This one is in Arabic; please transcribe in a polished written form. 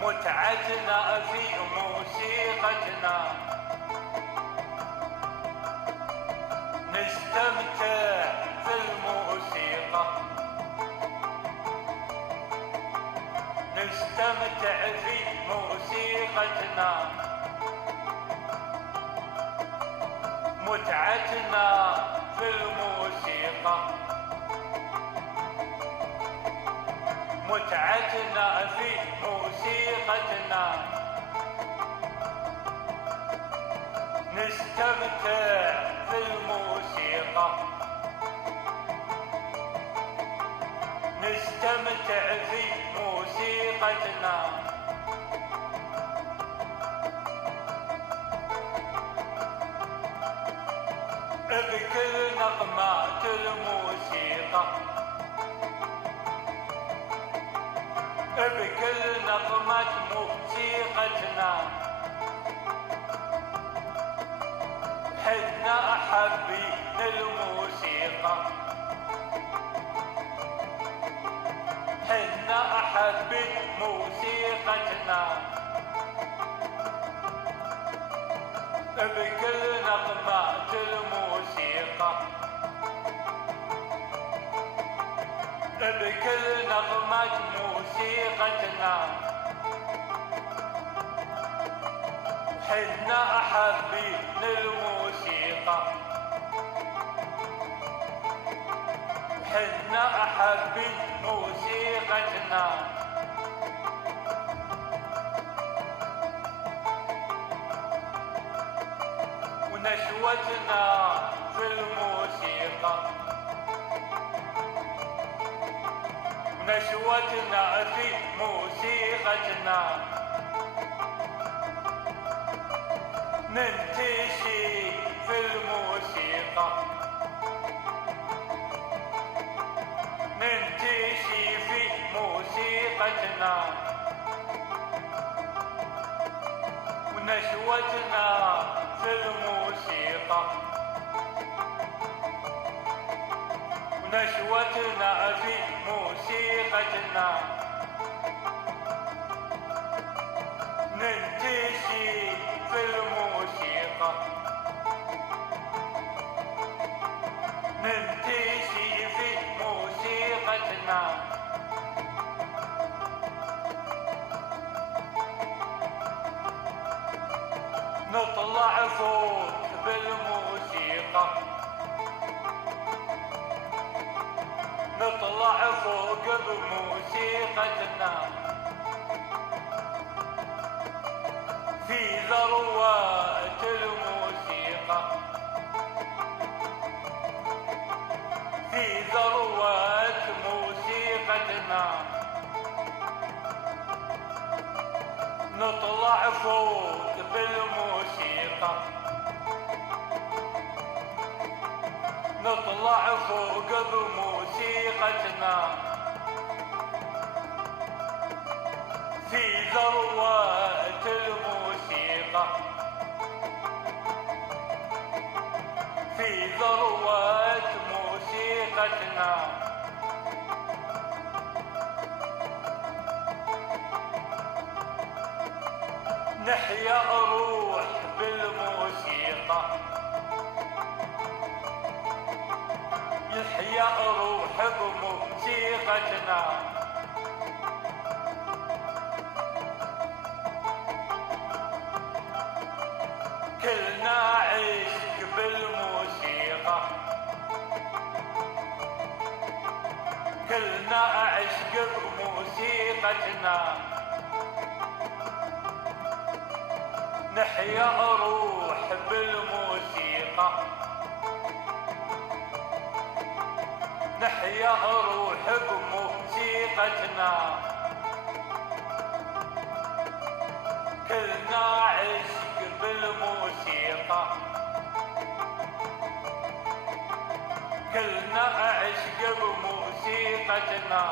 متعتنا في موسيقتنا، نستمتع في الموسيقى، نستمتع في موسيقتنا، متعتنا في الموسيقى، متعتنا في موسيقتنا، نستمتع في الموسيقى، نستمتع في موسيقتنا، بكل نغمات الموسيقى، بكل نغمات موسيقتنا، حنا حابين الموسيقى، حنا حابين موسيقتنا، بكل نغمات الموسيقى، بكل نغمات موسيقتنا، حنا حابين الموسيقى، حنا حابين موسيقتنا، ونشوتنا في الموسيقى، ونشوتنا في موسيقتنا، ننتشي في الموسيقى، ننتشي في موسيقتنا، ونشوتنا في الموسيقى، ونشوتنا في موسيقتنا، ننتشي في الموسيقى، ننتشي في موسيقتنا، نطلع فوق بالموسيقى، نطلع فوق بموسيقتنا، في ذروات الموسيقى، في ذروات موسيقتنا، نطلع فوق بالموسيقى، نطلع فوق بموسيقتنا، في ذروات الموسيقى، في ذروات موسيقتنا، نحيا روح بالموسيقى، يحيا روح بموسيقتنا، كلنا عشق بالموسيقى، كلنا عشق بموسيقتنا، نحيا روح بالموسيقى، نحيا روح بموسيقتنا، كلنا عشق بالموسيقى، كلنا عشق بموسيقتنا،